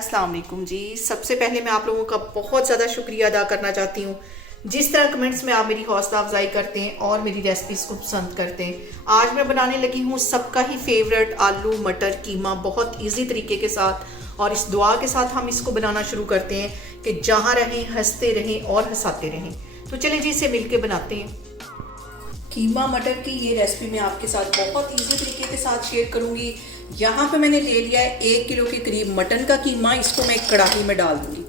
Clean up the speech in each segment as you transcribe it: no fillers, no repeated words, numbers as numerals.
अस्सलाम वालेकुम जी। सबसे पहले मैं आप लोगों का बहुत ज़्यादा शुक्रिया अदा करना चाहती हूँ जिस तरह कमेंट्स में आप मेरी हौसला अफजाई करते हैं और मेरी रेसिपीज़ को पसंद करते हैं। आज मैं बनाने लगी हूँ सबका ही फेवरेट आलू मटर कीमा, बहुत इजी तरीके के साथ। और इस दुआ के साथ हम इसको बनाना शुरू करते हैं कि जहाँ रहें हंसते रहें और हंसाते रहें। तो चलें जी, इसे मिलके बनाते हैं। कीमा मटर की ये रेसिपी मैं आपके साथ बहुत इजी तरीके के साथ शेयर करूंगी। यहाँ पे मैंने ले लिया है 1 किलो के करीब मटन का कीमा। इसको मैं कढ़ाई में डाल दूंगी।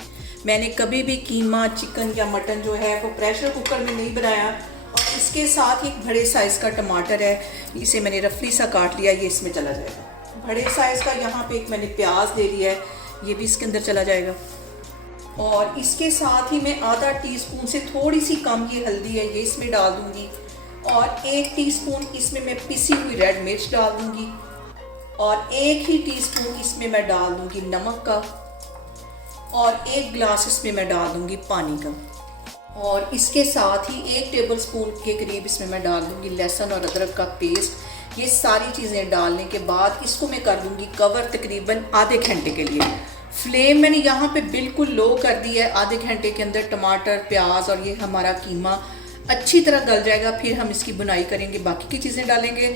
मैंने कभी भी कीमा, चिकन या मटन जो है वो प्रेशर कुकर में नहीं बनाया। और इसके साथ एक बड़े साइज़ का टमाटर है, इसे मैंने रफली सा काट लिया, ये इसमें चला जाएगा। बड़े साइज़ का यहाँ पे एक मैंने प्याज ले लिया है, ये भी इसके अंदर चला जाएगा। और इसके साथ ही मैं आधा टीस्पून से थोड़ी सी कम ये हल्दी है, ये इसमें डाल दूंगी। और 1 टीस्पून इसमें मैं पिसी हुई रेड मिर्च डाल दूंगी। और 1 ही टीस्पून इसमें मैं डाल दूंगी नमक का। और 1 गिलास इसमें मैं डाल दूंगी पानी का। और इसके साथ ही 1 टेबलस्पून के करीब इसमें मैं डाल दूंगी लहसुन और अदरक का पेस्ट। ये सारी चीज़ें डालने के बाद इसको मैं कर दूंगी कवर तकरीबन आधे घंटे के लिए। फ्लेम मैंने यहाँ पे बिल्कुल लो कर दी है। आधे घंटे के अंदर टमाटर, प्याज और ये हमारा कीमा अच्छी तरह गल जाएगा। फिर हम इसकी बुनाई करेंगे, बाकी की चीज़ें डालेंगे।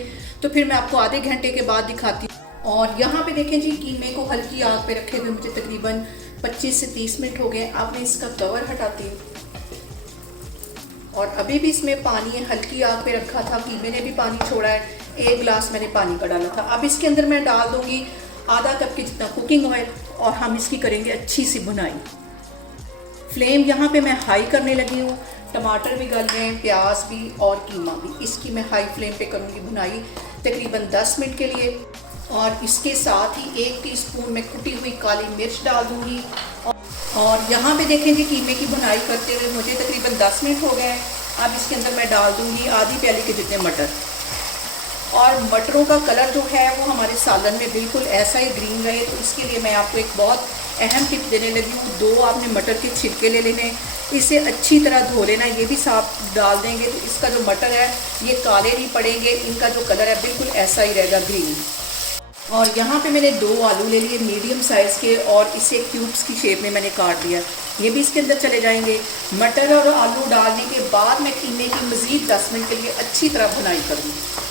तो फिर मैं आपको आधे घंटे के बाद दिखाती हूँ। और यहाँ पे देखें जी, कीमे को हल्की आग पे रखे हुए मुझे तकरीबन 25 से 30 मिनट हो गए। अब मैं इसका कवर हटाती हूँ। और अभी भी इसमें पानी है, हल्की आग पे रखा था, कीमे ने भी पानी छोड़ा है। 1 गिलास मैंने पानी का डाला था। अब इसके अंदर मैं डाल दूंगी आधा कप के जितना कुकिंग ऑयल और हम इसकी करेंगे अच्छी सी बुनाई। फ्लेम यहाँ पे मैं हाई करने लगी हूँ। टमाटर भी गल गए, प्याज भी और कीमा भी। इसकी मैं हाई फ्लेम पे करूँगी बुनाई तकरीबन 10 मिनट के लिए। और इसके साथ ही 1 टीस्पून में कुटी हुई काली मिर्च डाल दूँगी। और यहाँ पे देखें जी, कीमे की बुनाई करते हुए मुझे तकरीबन 10 मिनट हो गए। अब इसके अंदर मैं डाल दूँगी आधी प्याली के जितने मटर। और मटरों का कलर जो है वो हमारे सालन में बिल्कुल ऐसा ही ग्रीन रहे, तो इसके लिए मैं आपको एक बहुत अहम टिप देने लगी हूँ। 2 आपने मटर के छिलके ले लेने, इसे अच्छी तरह धो लेना, ये भी साफ डाल देंगे तो इसका जो मटर है ये काले नहीं पड़ेंगे, इनका जो कलर है बिल्कुल ऐसा ही रहेगा, ग्रीन। और यहाँ पे मैंने 2 आलू ले लिए मीडियम साइज़ के और इसे क्यूब्स की शेप में मैंने काट दिया, ये भी इसके अंदर चले जाएंगे। मटर और आलू डालने के बाद मैं कीमे की मज़ीद 10 मिनट के लिए अच्छी तरह बुनाई करूँगी।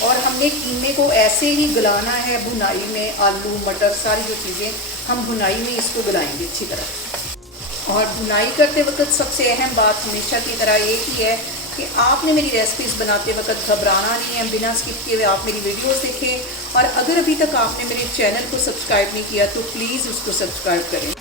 और हमने कीमे को ऐसे ही गलाना है भुनाई में। आलू मटर सारी जो चीज़ें हम भुनाई में इसको गलाएंगे अच्छी तरह। और भुनाई करते वक्त सबसे अहम बात हमेशा की तरह एक ही है कि आपने मेरी रेसिपीज़ बनाते वक्त घबराना नहीं है। बिना स्किप किए हुए आप मेरी वीडियोस देखें। और अगर अभी तक आपने मेरे चैनल को सब्सक्राइब नहीं किया तो प्लीज़ उसको सब्सक्राइब करें।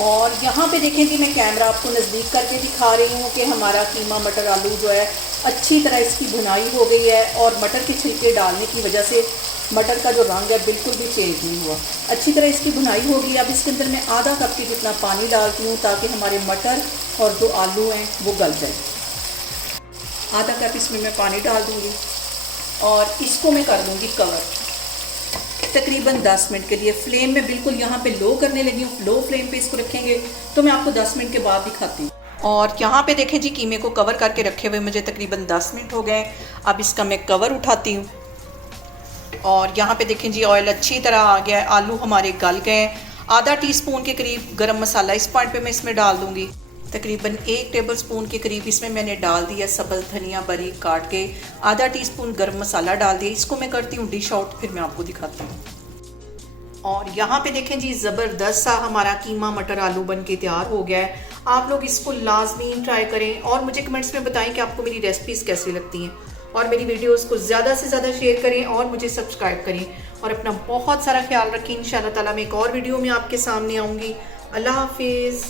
और यहाँ पे देखें कि मैं कैमरा आपको नज़दीक करके दिखा रही हूँ कि हमारा कीमा मटर आलू जो है अच्छी तरह इसकी भुनाई हो गई है। और मटर के छिलके डालने की वजह से मटर का जो रंग है बिल्कुल भी चेंज नहीं हुआ, अच्छी तरह इसकी भुनाई होगी। अब इसके अंदर मैं आधा कप के जितना पानी डालती हूँ ताकि हमारे मटर और जो आलू हैं वो गल जाए। आधा कप इसमें मैं पानी डाल दूँगी और इसको मैं कर दूँगी कवर तकरीबन 10 मिनट के लिए। फ्लेम में बिल्कुल यहाँ पे लो करने लगी हूँ। लो फ्लेम पे इसको रखेंगे तो मैं आपको 10 मिनट के बाद दिखाती हूँ। और यहाँ पे देखें जी, कीमे को कवर करके रखे हुए मुझे तकरीबन 10 मिनट हो गए। अब इसका मैं कवर उठाती हूँ। और यहाँ पे देखें जी, ऑयल अच्छी तरह आ गया है, आलू हमारे गल गए। आधा टीस्पून के करीब गरम मसाला इस पॉइंट पे मैं इसमें डाल दूँगी। तकरीबन 1 टेबलस्पून के करीब इसमें मैंने डाल दिया सब्ज़ धनिया बारीक काट के। आधा टीस्पून गरम मसाला डाल दिया। इसको मैं करती हूँ डिश आउट, फिर मैं आपको दिखाती हूँ। और यहाँ पे देखें जी, ज़बरदस्त सा हमारा कीमा मटर आलू बन के तैयार हो गया है। आप लोग इसको लाजमी ट्राई करें और मुझे कमेंट्स में बताएं कि आपको मेरी रेसिपीज़ कैसी लगती हैं। और मेरी वीडियोस को ज़्यादा से ज़्यादा शेयर करें और मुझे सब्सक्राइब करें। और अपना बहुत सारा ख्याल रखें। इंशाल्लाह ताला मैं एक और वीडियो में आपके सामने आऊँगी। अल्लाह हाफिज़।